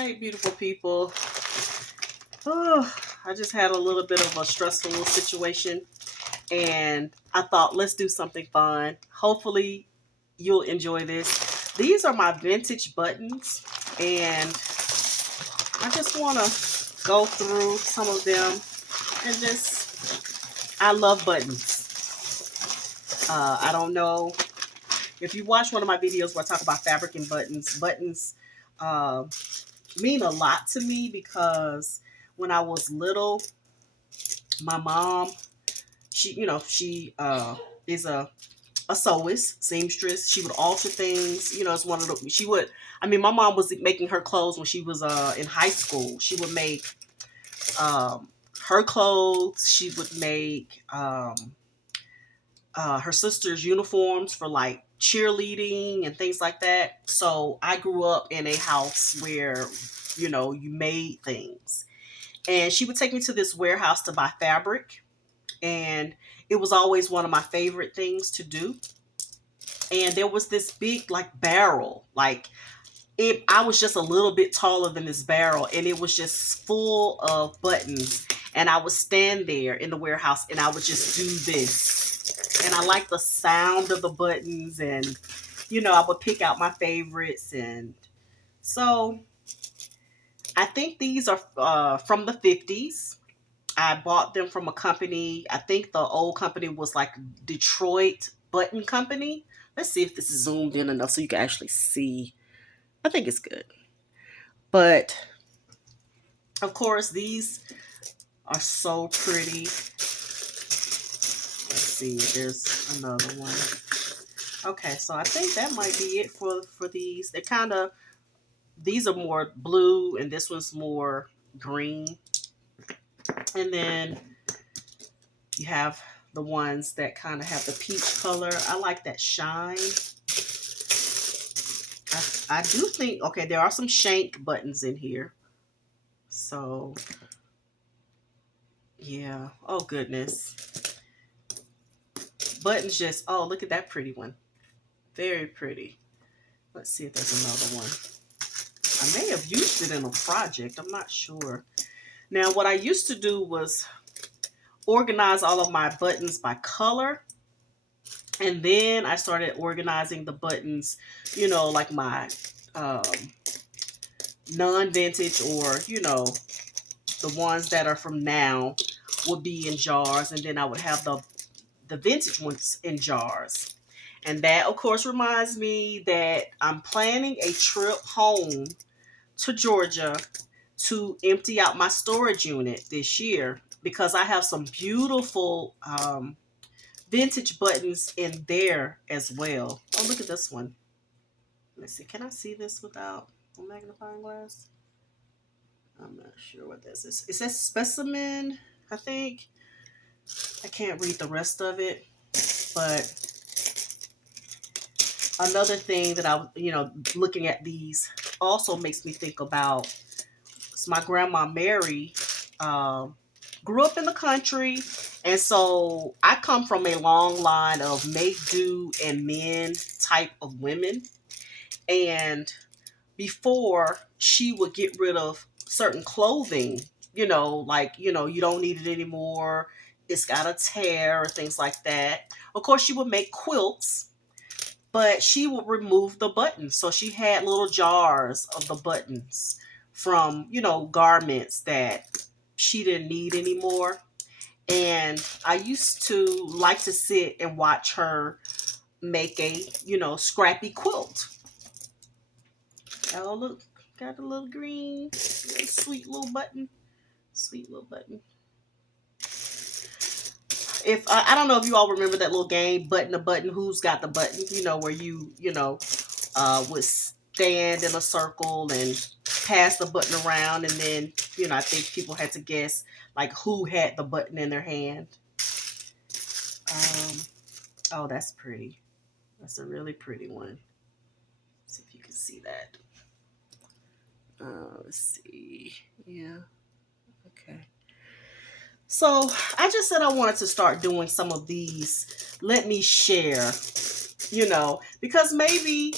right, beautiful people. Oh, I just had a little bit of a stressful little situation, and I thought, let's do something fun. Hopefully, you'll enjoy this. These are my vintage buttons, and I just want to go through some of them and I love buttons. I don't know if you watch one of my videos where I talk about fabric and buttons. Buttons uh, mean a lot to me because when I was little, my mom, she is a sewist, seamstress. She would alter things. It's one of the she would. I mean, my mom was making her clothes when she was in high school. She would make um, her clothes. She would make her sister's uniforms for like cheerleading and things like that. So I grew up in a house where you made things, and she would take me to this warehouse to buy fabric, and it was always one of my favorite things to do. And there was this big like barrel, like I was just a little bit taller than this barrel, and it was just full of buttons. And I would stand there in the warehouse and I would just do this. And I like the sound of the buttons, and I would pick out my favorites. And so I think these are from the 50s. I bought them from a company. I think the old company was like Detroit Button Company. Let's see if this is zoomed in enough so you can actually see. I think it's good. But of course, these are so pretty. Let's see, there's another one. Okay, so I think that might be it for these. These are more blue and this one's more green. And then you have the ones that kind of have the peach color. I like that shine. I do think, okay, there are some shank buttons in here. So, yeah. Oh, goodness. Buttons just, oh, look at that pretty one. Very pretty. Let's see if there's another one. I may have used it in a project. I'm not sure. Now, what I used to do was organize all of my buttons by color. And then I started organizing the buttons, like my non-vintage or, the ones that are from now would be in jars. And then I would have the vintage ones in jars. And that, of course, reminds me that I'm planning a trip home to Georgia to empty out my storage unit this year because I have some beautiful vintage buttons in there as well. Oh, look at this one. Let's see. Can I see this without a magnifying glass? I'm not sure what this is. It says specimen, I think. I can't read the rest of it. But another thing that looking at these also makes me think about my grandma Mary grew up in the country, and so I come from a long line of make do and men type of women. And before she would get rid of certain clothing, like you don't need it anymore, it's got a tear or things like that. Of course, she would make quilts, but she would remove the buttons. So she had little jars of the buttons from, garments that she didn't need anymore. And I used to like to sit and watch her make a, scrappy quilt. Oh, look, got a little green, sweet little button. Sweet little button. If I don't know if you all remember that little game, Button a Button, Who's Got the Button, where you would stand in a circle and pass the button around, and then, I think people had to guess like who had the button in their hand. Oh, that's pretty. That's a really pretty one. Let's see if you can see that. Let's see. Yeah. Okay. So I just said I wanted to start doing some of these. Let me share, because maybe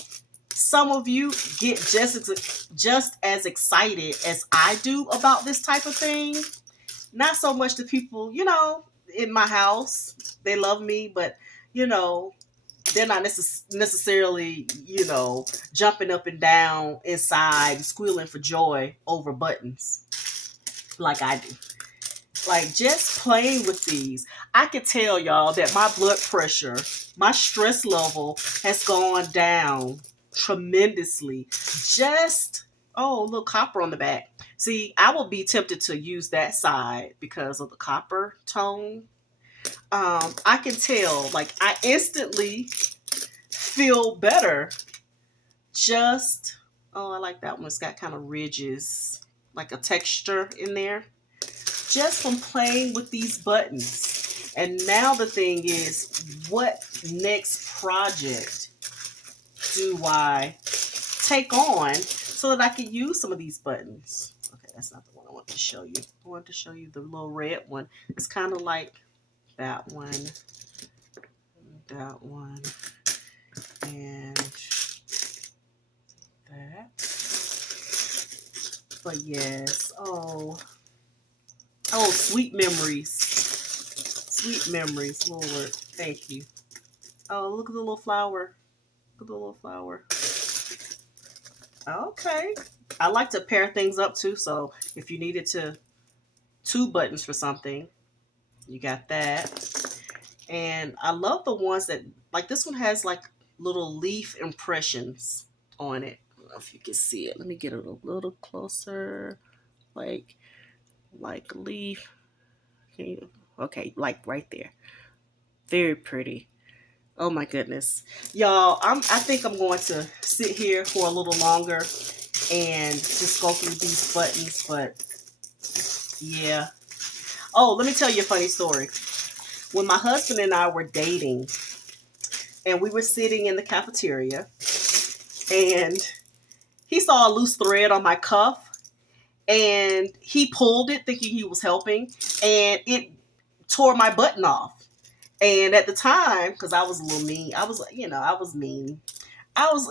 some of you get just as excited as I do about this type of thing. Not so much the people, in my house. They love me, but you know, they're not necessarily, jumping up and down inside, squealing for joy over buttons like I do. Like just playing with these, I can tell y'all that my blood pressure, my stress level has gone down tremendously. Just, oh, a little copper on the back. See, I will be tempted to use that side because of the copper tone. I can tell, like, I instantly feel better. Just, oh, I like that one. It's got kind of ridges, like a texture in there, just from playing with these buttons. And now the thing is, what next project do I take on so that I can use some of these buttons? Okay, that's not the one I want to show you. I want to show you the little red one. It's kind of like that one, and that. But yes, oh, sweet memories. Sweet memories, Lord. Thank you. Oh, look at the little flower. Look at the little flower. Okay. I like to pair things up too, so if you needed two buttons for something, you got that. And I love the ones that, like this one has like little leaf impressions on it. I don't know if you can see it. Let me get it a little closer. Like leaf. Okay, like right there. Very pretty. Oh my goodness. Y'all, I think I'm going to sit here for a little longer and just go through these buttons, but yeah. Oh, let me tell you a funny story. When my husband and I were dating, and we were sitting in the cafeteria, and he saw a loose thread on my cuff, and he pulled it thinking he was helping, and it tore my button off. And at the time, because I was a little mean, I was mean. I was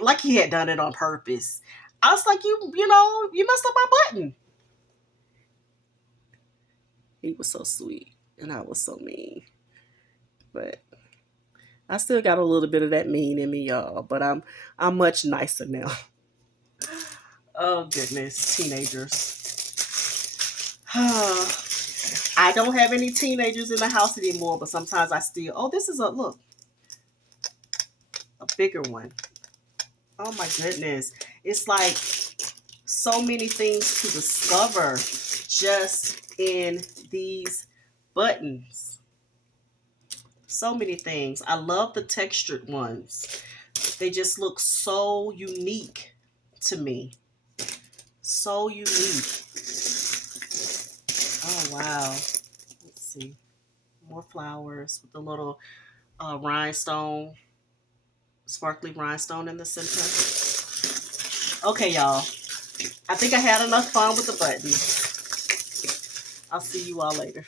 like he had done it on purpose. I was like, you messed up my button. He was so sweet, and I was so mean. But I still got a little bit of that mean in me, y'all. But I'm much nicer now. Oh goodness, teenagers. I don't have any teenagers in the house anymore, but sometimes I still. Oh, this is a bigger one. Oh my goodness. It's like so many things to discover just in these buttons. So many things. I love the textured ones. They just look so unique to me. So unique. Oh wow. Let's see. More flowers with the little rhinestone, sparkly rhinestone in the center. Okay, y'all. I think I had enough fun with the buttons. I'll see you all later.